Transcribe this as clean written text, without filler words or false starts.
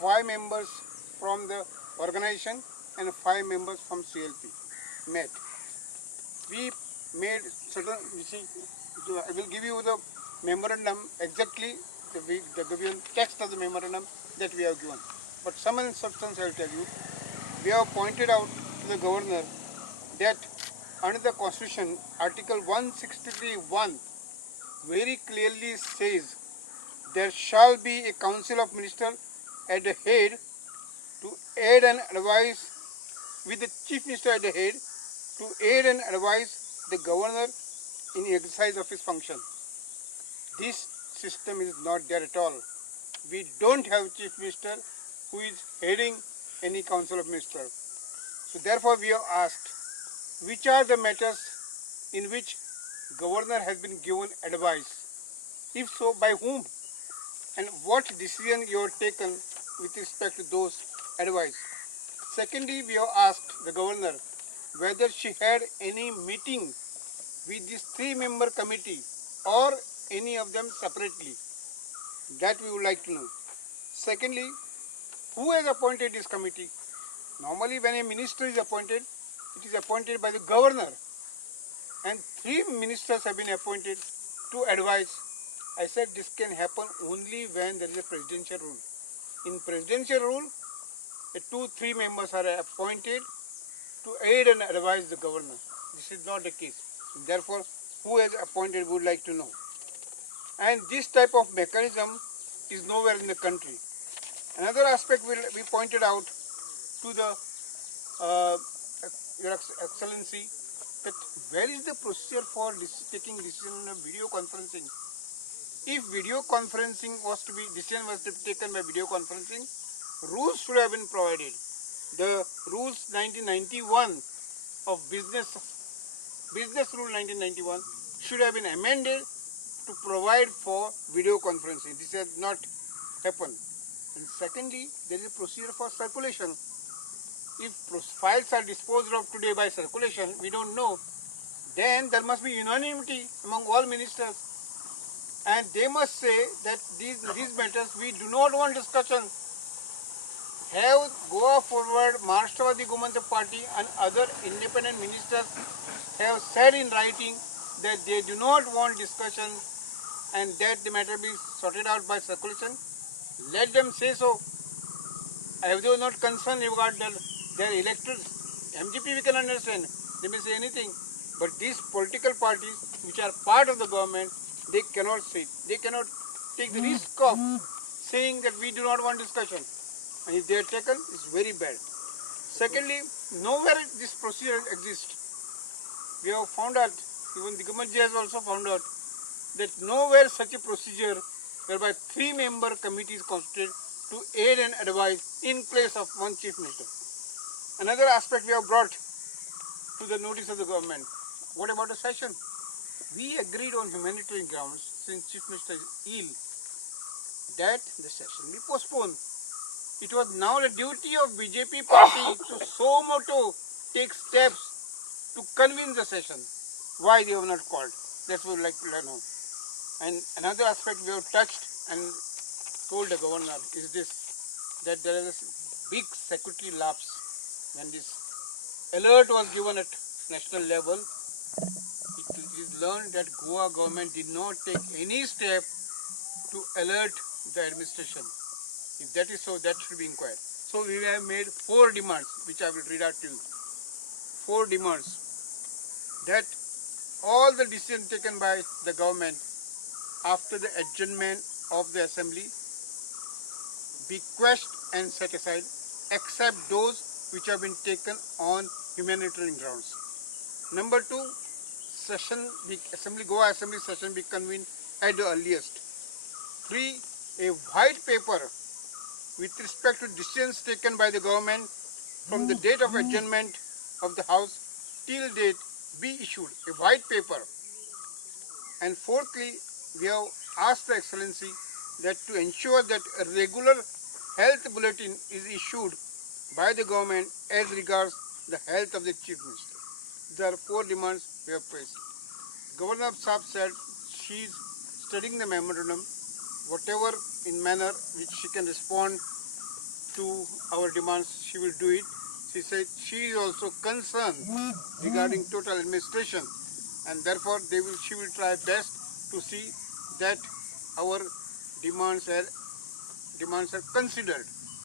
five members from the organization and 5 members from CLP met. We made certain, I will give you the memorandum exactly, the given text of the memorandum that we have given. But some in substance I will tell you. We have pointed out to the governor that under the constitution, article 163(1) very clearly says there shall be a council of ministers at the head to aid and advise, with the chief minister at the head, to aid and advise the governor in the exercise of his function. This system is not there at all. We don't have chief minister who is heading any council of ministers. So therefore we have asked, which are the matters in which governor has been given advice? If so, by whom? And what decision you have taken with respect to those advice? Secondly, we have asked the governor whether she had any meeting with this 3-member committee or any of them separately. That we would like to know. Secondly, who has appointed this committee? Normally when a minister is appointed, it is appointed by the governor. And 3 ministers have been appointed to advise. I said this can happen only when there is a presidential rule. In presidential rule, 2-3 members are appointed to aid and advise the governor. This is not the case. Therefore, who has appointed would like to know. And this type of mechanism is nowhere in the country. Another aspect we pointed out to the Your Excellency, that where is the procedure for taking decision on video conferencing? If video conferencing decision was to be taken by video conferencing, rules should have been provided. The rules 1991 of business rule 1991 should have been amended to provide for video conferencing. This has not happened. And secondly, there is a procedure for circulation. If files are disposed of today by circulation, we don't know, then there must be unanimity among all ministers. And they must say that these matters we do not want discussion. Have Goa Forward, Maharashtra Government Party and other independent ministers have said in writing that they do not want discussion and that the matter be sorted out by circulation. Let them say so. If they are not concerned about their elected MGP, we can understand. They may say anything. But these political parties which are part of the government, they cannot say it. They cannot take the risk of saying that we do not want discussion. And if they are taken, it's very bad. Secondly, nowhere this procedure exists. We have found out, even the government has also found out, that nowhere such a procedure whereby 3-member committee is constituted to aid and advise in place of one chief minister. Another aspect we have brought to the notice of the government. What about a session? We agreed on humanitarian grounds, since Chief Minister is ill, that the session be postponed. It was now the duty of BJP party to so moto take steps to convene the session. Why they have not called? That's what we would like to know. And another aspect we have touched and told the governor is this, that there is a big security lapse. When this alert was given at national level, it is learned that Goa government did not take any step to alert the administration. If that is so, that should be inquired. So we have made 4 demands, which I will read out to you. 4 demands that all the decisions taken by the government after the adjournment of the assembly be quashed and set aside, except those which have been taken on humanitarian grounds. Number 2, Goa Assembly session be convened at the earliest. 3, a white paper with respect to decisions taken by the government from the date of adjournment of the House till date be issued, a white paper. And fourthly, we have asked the Excellency that to ensure that a regular health bulletin is issued by the government as regards the health of the Chief Minister. There are 4 demands we have placed. Governor Saab said she is studying the memorandum, whatever in manner which she can respond to our demands, she will do it. She said she is also concerned regarding total administration, and therefore she will try best to see that our demands are considered.